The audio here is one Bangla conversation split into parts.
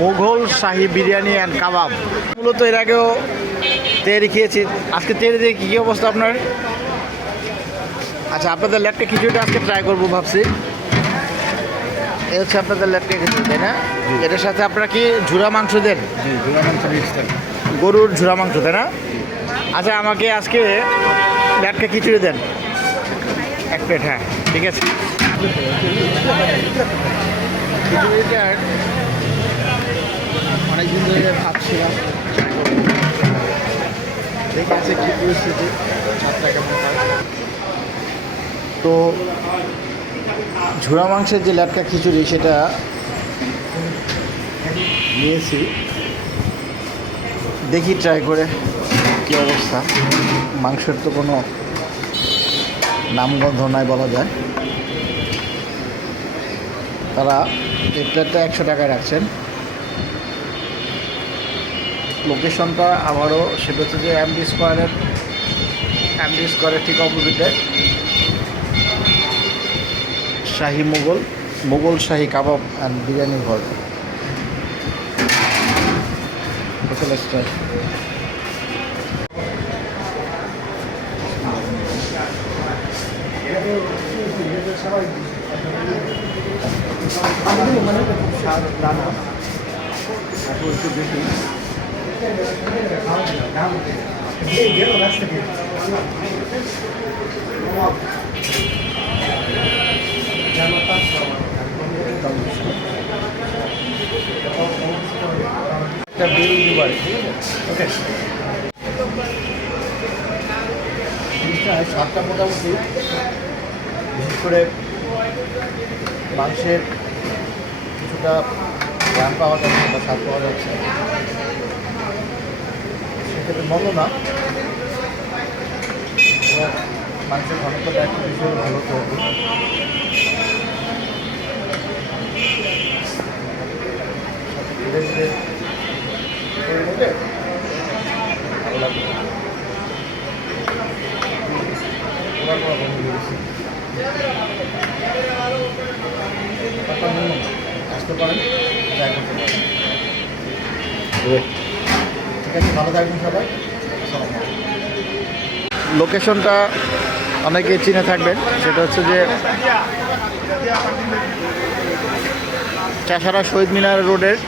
মুঘল শাহী বিরিয়ানি অ্যান্ড কাবাব। মূলত এর আগেও তেহারি খেয়েছি, আজকে তেহারি দিয়ে কী অবস্থা আপনার? আচ্ছা, আপনাদের লেটকা খিচুড়িটা আজকে ট্রাই করবো ভাবছি। এ হচ্ছে আপনাদের লেটকা খিচুড়ি, তাই না? এটার সাথে আপনারা কি ঝুরা মাংস দেন? ঝুরা মাংস গরুর ঝুরা মাংস, তাই না? আচ্ছা, আমাকে আজকে লেটকা খিচুড়ি দেন 1 প্লেট। হ্যাঁ, ঠিক আছে। খিচুড়িটার অনেকদিন ধরে ভাবছিলাম, ঠিক আছে কী পরিস্থিতি, স্বাদটা কেমন হয়। তো ঝুরা মাংসের যে লেটকা খিচুড়ি সেটা নিয়েছি, দেখি ট্রাই করে কী অবস্থা। মাংসের তো কোনো নামগন্ধ নাই বলা যায়। তারা এই প্লেটটা 100 টাকায় রাখছেন। লোকেশনটা আবারও সেটা হচ্ছে যে এমডি স্কোয়ারের ঠিক অপোজিটে শাহী মুঘল শাহী কাবাব অ্যান্ড বিরিয়ানি ঘর। একটা বিল দিবার, ঠিক আছে? ওকে, জিনিসটা স্বাদটা মোটামুটি, বিশেষ করে মাংসের কিছুটা গ্রাম পাওয়া যাচ্ছে বা স্বাদ পাওয়া যাচ্ছে, সেক্ষেত্রে মন্দ না। এবং মাংসের ঘনত্বটা একটু বেশি হলে ভালো করবে। ধীরে ধীরে করে নেবে, ভালো লাগবে। আসতে পারেন, ট্রাই করতে পারেন। ঠিক আছে, ভালো থাকবেন সবাই। লোকেশনটা অনেকে চিনে থাকবেন, সেটা হচ্ছে যে চাষারা শহীদ মিনার রোডের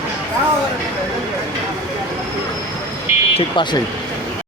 ঠিক পাশেই।